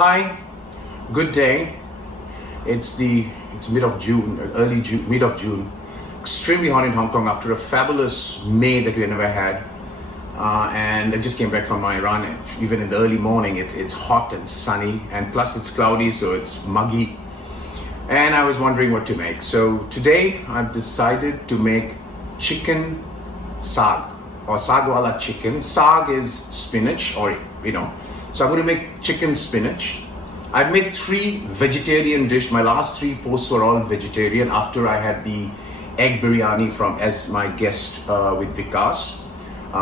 Hi, good day. It's mid of June, early June, mid of June. Extremely hot in Hong Kong after a fabulous May that we never had. And I just came back from my run. Even in the early morning, it's hot and sunny, and plus it's cloudy, so it's muggy. And I was wondering what to make. So today I've decided to make chicken saag or saag wala chicken. Saag is spinach, or So I'm going to make chicken spinach. I've made 3 vegetarian dishes. My last 3 posts were all vegetarian after I had the egg biryani as my guest with Vikas.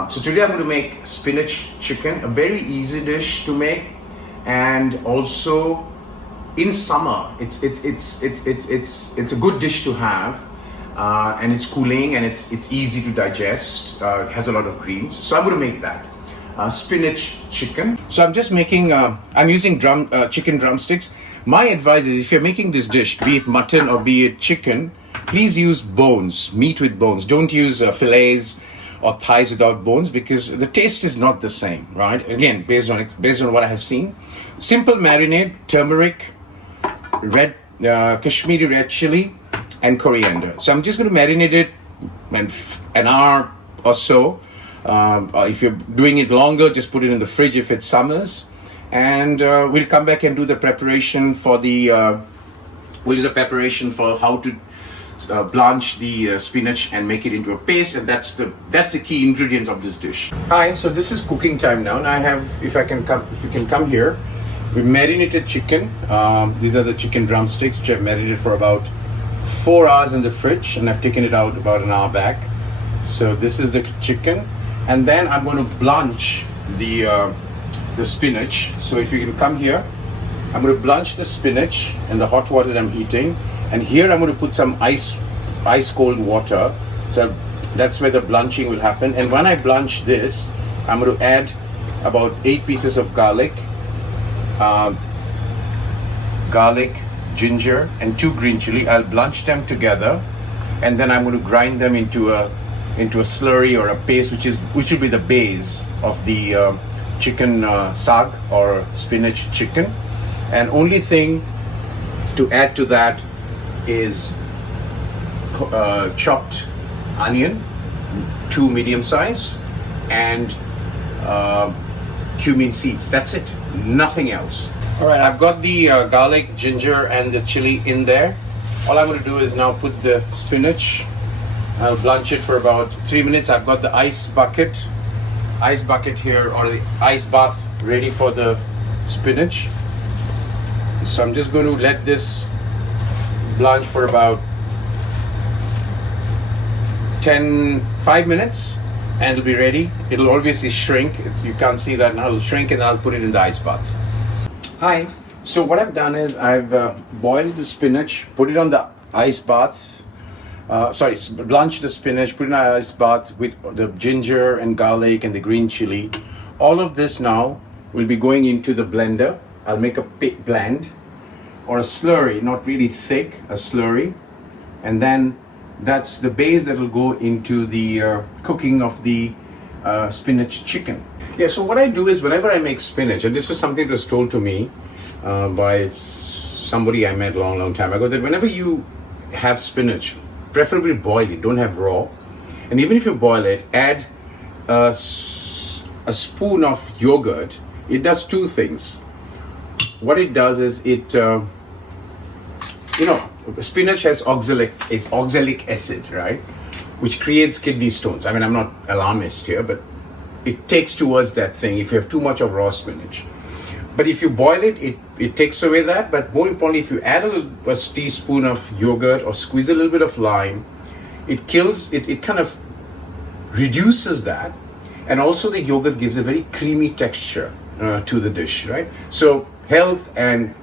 So today I'm going to make spinach chicken, a very easy dish to make, and also in summer it's a good dish to have, and it's cooling and it's easy to digest. It has a lot of greens, so I'm going to make that. Spinach chicken. So I'm just making, I'm using chicken drumsticks. My advice is, if you're making this dish, be it mutton or be it chicken, please use bones, meat with bones. Don't use fillets or thighs without bones, because the taste is not the same, right? Again, based on what I have seen. Simple marinade: turmeric, red Kashmiri red chilli, and coriander. So I'm just going to marinate it an hour or so. If you're doing it longer, just put it in the fridge if it's summers, and we'll come back and do the preparation for how to blanch the spinach and make it into a paste, and that's the key ingredient of this dish. Hi, so this is cooking time now, and I have, if you can come here, we marinated chicken. These are the chicken drumsticks, which I've marinated for about 4 hours in the fridge, and I've taken it out about an hour back. So this is the chicken. And then I'm going to blanch the spinach. So if you can come here, I'm going to blanch the spinach in the hot water that I'm heating. And here I'm going to put some ice cold water. So that's where the blanching will happen. And when I blanch this, I'm going to add about 8 pieces of garlic, ginger, and 2 green chili. I'll blanch them together, and then I'm going to grind them into a slurry or a paste, which will be the base of the chicken saag or spinach chicken. And only thing to add to that is chopped onion, 2 medium size, and cumin seeds. That's it, nothing else. All right, I've got the garlic, ginger, and the chili in there. All I'm going to do is now put the spinach. I'll blanch it for about 3 minutes. I've got the ice bucket here, or the ice bath, ready for the spinach. So I'm just going to let this blanch for about 5 minutes, and it'll be ready. It'll obviously shrink. You can't see that now. It'll shrink, and I'll put it in the ice bath. Hi. So what I've done is I've boiled the spinach, put it on the ice bath. Blanch the spinach, put it in an ice bath with the ginger and garlic and the green chili. All of this now will be going into the blender. I'll make a blend, or a slurry, not really thick, a slurry. And then that's the base that will go into the cooking of the spinach chicken. Yeah, so what I do is, whenever I make spinach, and this was something that was told to me by somebody I met a long time ago, that whenever you have spinach, preferably boil it, don't have raw. And even if you boil it, add a spoon of yogurt. It does 2 things. What it does is spinach has oxalic acid, right? Which creates kidney stones. I mean, I'm not alarmist here, but it takes towards that thing if you have too much of raw spinach. But if you boil it, it takes away that. But more importantly, if you add a teaspoon of yogurt or squeeze a little bit of lime, it kind of reduces that. And also the yogurt gives a very creamy texture to the dish, right? So health and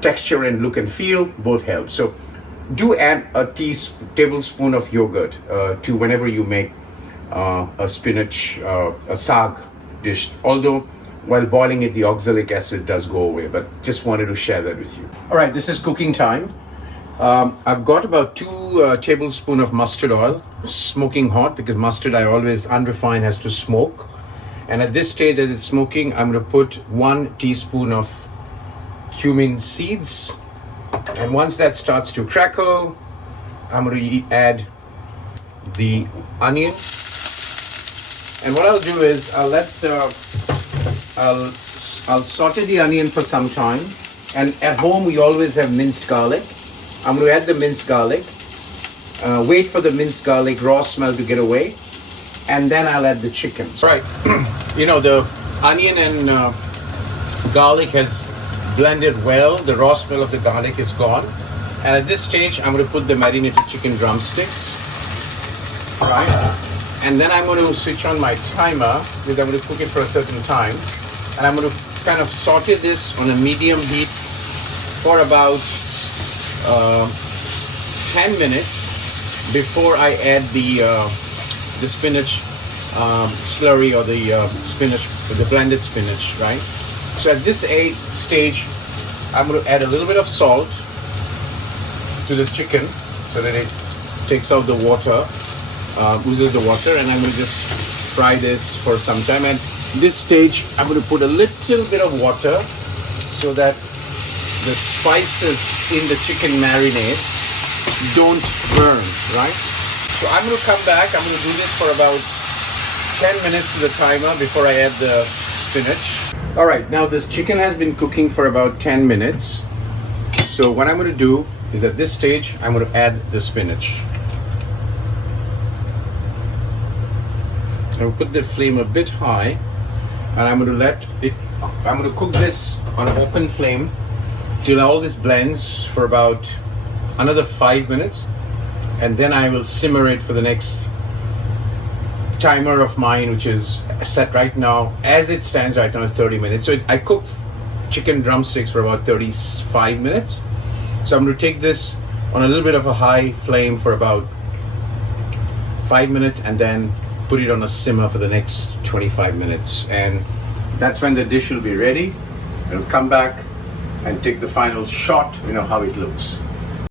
texture and look and feel both help. So do add a tablespoon of yogurt to whenever you make a spinach, a saag dish. Although while boiling it, the oxalic acid does go away, but just wanted to share that with you. All right, this is cooking time. I've got about 2 tablespoons of mustard oil, smoking hot, because mustard, I always, unrefined, has to smoke. And at this stage, as it's smoking, I'm going to put 1 teaspoon of cumin seeds. And once that starts to crackle, I'm going to add the onion. And what I'll do is I'll saute the onion for some time. And at home we always have minced garlic. I'm going to add the minced garlic. Wait for the minced garlic raw smell to get away, and then I'll add the chicken. Right, you know, the onion and garlic has blended well. The raw smell of the garlic is gone, and at this stage I'm going to put the marinated chicken drumsticks. Right, and then I'm going to switch on my timer because I'm going to cook it for a certain time, and I'm going to kind of saute this on a medium heat for about 10 minutes before I add the spinach slurry or the spinach, the blended spinach, right? So at this stage, I'm going to add a little bit of salt to the chicken so that it takes out the water, oozes the water, and I'm going to just fry this for some time. And this stage, I'm going to put a little bit of water so that the spices in the chicken marinade don't burn, right? So I'm going to come back. I'm going to do this for about 10 minutes to the timer before I add the spinach. All right, now this chicken has been cooking for about 10 minutes. So what I'm going to do is at this stage, I'm going to add the spinach. I'm going to put the flame a bit high, and I'm going to cook this on an open flame till all this blends for about another 5 minutes, and then I will simmer it for the next timer of mine, which is set right now. As it stands right now is 30 minutes. So I cook chicken drumsticks for about 35 minutes. So I'm going to take this on a little bit of a high flame for about 5 minutes and then put it on a simmer for the next 25 minutes. And that's when the dish will be ready. I'll come back and take the final shot, you know how it looks.